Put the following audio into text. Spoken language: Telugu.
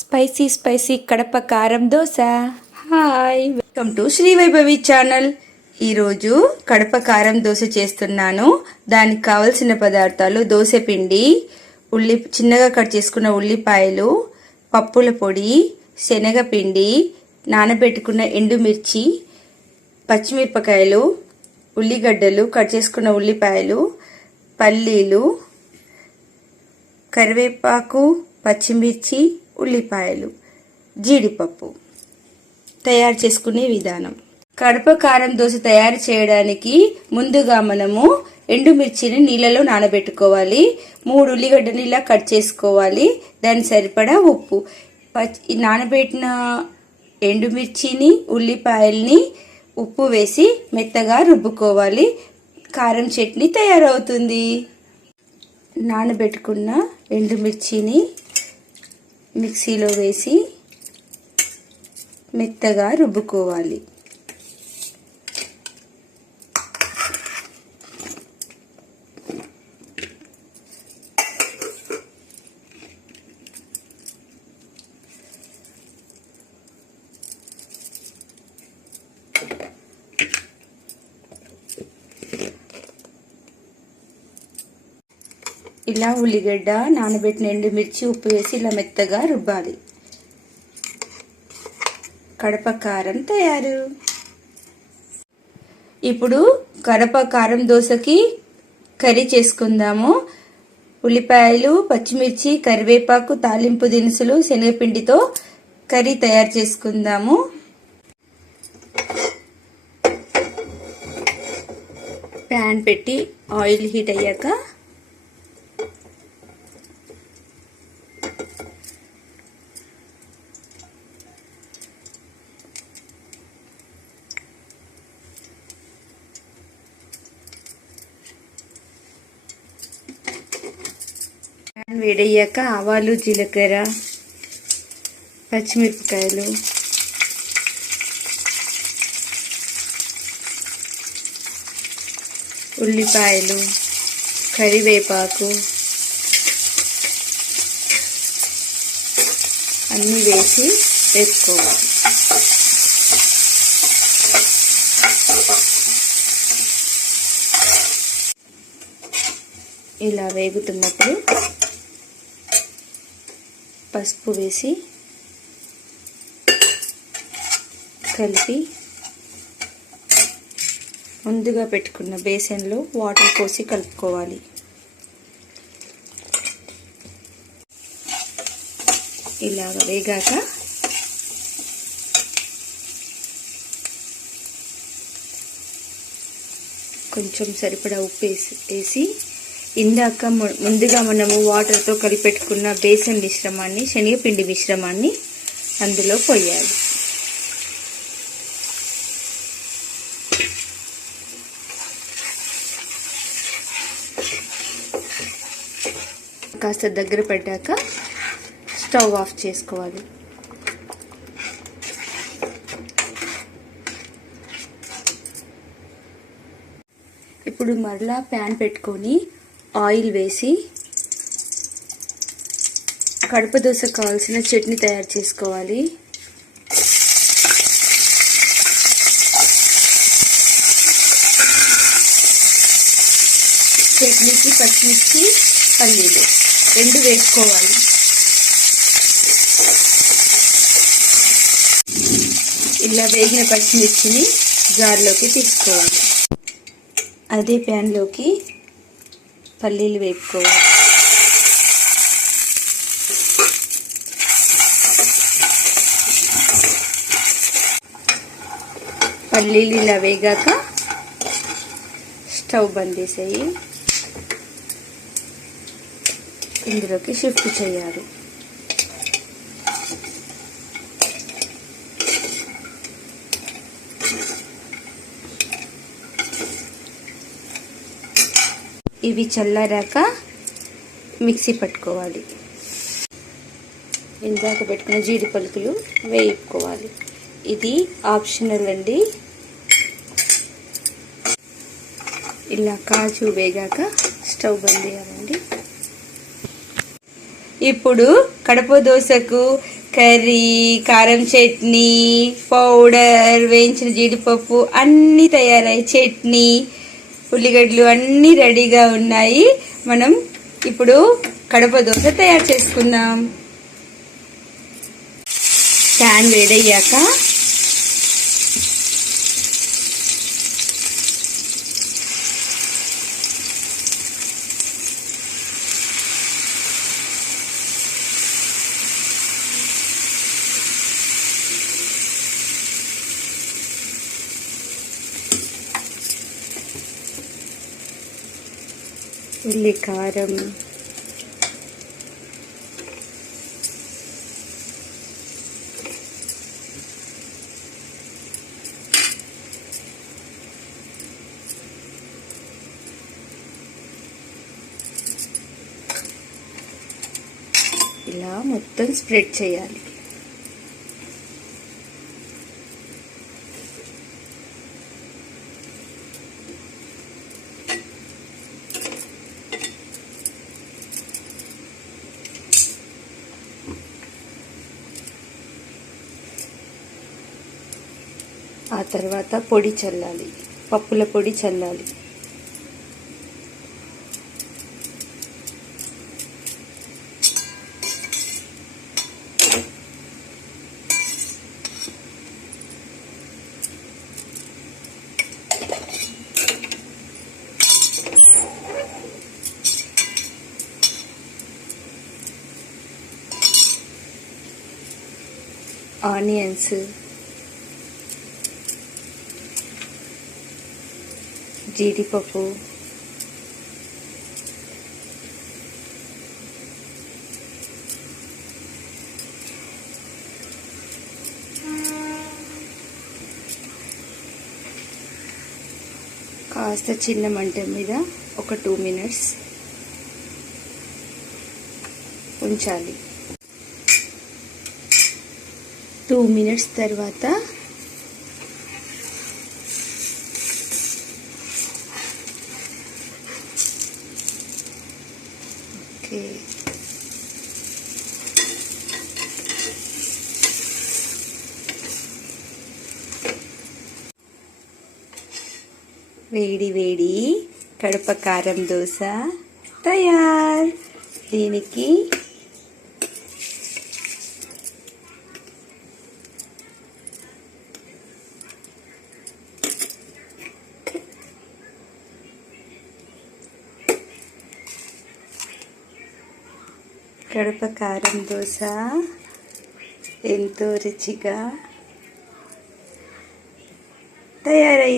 స్పైసీ కడప కారం dosa. Hi, welcome to Shri Vaibhavi channel. ఈరోజు కడప కారం దోశ చేస్తున్నాను. దానికి కావలసిన పదార్థాలు: దోశ పిండి, చిన్నగా కట్ చేసుకున్న ఉల్లిపాయలు, పప్పుల పొడి, శనగపిండి, నానబెట్టుకున్న ఎండుమిర్చి, పచ్చిమిరపకాయలు, ఉల్లిగడ్డలు, కట్ చేసుకున్న ఉల్లిపాయలు, పల్లీలు, కరివేపాకు, పచ్చిమిర్చి, ఉల్లిపాయలు, జీడిపప్పు. తయారు చేసుకునే విధానం: కడప కారం దోశ తయారు చేయడానికి ముందుగా మనము ఎండుమిర్చిని నీళ్ళలో నానబెట్టుకోవాలి. 3 ఉల్లిగడ్డలు ఇలా కట్ చేసుకోవాలి. దాని సరిపడా ఉప్పు. నానబెట్టిన ఎండుమిర్చిని, ఉల్లిపాయల్ని ఉప్పు వేసి మెత్తగా రుబ్బుకోవాలి. కారం చట్నీ తయారవుతుంది. నానబెట్టుకున్న ఎండుమిర్చిని మిక్సీలో వేసి మెత్తగా రుబ్బుకోవాలి. ఇలా ఉల్లిగడ్డ, నానబెట్టిన ఎండుమిర్చి, ఉప్పు వేసి ఇలా మెత్తగా రుబ్బాలి. కడప కారం తయారు. ఇప్పుడు కడప కారం దోశకి కర్రీ చేసుకుందాము. ఉల్లిపాయలు, పచ్చిమిర్చి, కరివేపాకు, తాలింపు దినుసులు, శనగపిండితో కర్రీ తయారు చేసుకుందాము. ప్యాన్ పెట్టి ఆయిల్ హీట్ అయ్యాక వేడయ్యాక ఆవాలు, జీలకర్ర, పచ్చిమిరపకాయలు, ఉల్లిపాయలు, కరివేపాకు అన్నీ వేసి వేసుకోవాలి. ఇలా వేగుతున్నప్పుడు పసుపు వేసి కలిపి ముందుగా పెట్టుకున్న బేసన్లో వాటర్ పోసి కలుపుకోవాలి. ఇలాగ వేగాక కొంచెం సరిపడా ఉప్పు వేసి ఇందాక ముందుగా మనము వాటర్తో కలిపెట్టుకున్న బేసన్ మిశ్రమాన్ని, శనగపిండి మిశ్రమాన్ని అందులో పోయాలి. కాస్త దగ్గర పడ్డాక స్టవ్ ఆఫ్ చేసుకోవాలి. ఇప్పుడు మరలా ప్యాన్ పెట్టుకొని ఆయిల్ వేసి కడప దోశకు కావాల్సిన చట్నీ తయారు చేసుకోవాలి. చట్నీకి పచ్చిమిర్చి, పల్లీలు రెండు వేసుకోవాలి. ఇలా వేగిన పచ్చిమిర్చిని జార్లోకి తీసుకోవాలి. అదే ప్యాన్లోకి పల్లీలు వేపుకోవాలి. పల్లీలు ఇలా వేగాక స్టవ్ బంద్ చేసేయి ఇందులోకి షిఫ్ట్ చేయాలి. ఇవి చల్లారాక మిక్సీ పట్టుకోవాలి. ఇందాక పెట్టుకున్న జీడి పలుకులు వేపుకోవాలి. ఇది ఆప్షనల్ అండి. ఇలా కాజు వేగాక స్టవ్ బంద్ చేయాలండి. ఇప్పుడు కడప దోశకు కర్రీ, కారం చట్నీ, పౌడర్, వేయించిన జీడిపప్పు అన్నీ తయారై, చట్నీ, ఉల్లిగడ్డలు అన్నీ రెడీగా ఉన్నాయి. మనం ఇప్పుడు కడప దోశ తయారు చేసుకుందాం. ప్యాన్ వేడయ్యాక ఉల్లి, కారం, ఇలా మొత్తం స్ప్రెడ్ చేయాలి. ఆ తర్వాత పొడి చల్లాలి, పప్పుల పొడి చల్లాలి. ఆనియన్స్, జీడిపప్పు, కాస్త చిన్న మంట మీద ఒక 2 minutes ఉంచాలి. 2 minutes తర్వాత వేడి వేడి కడప కారం దోశ తయార్. దీనికి కడప కారం దోశ ఎంతో రుచిగా తయారై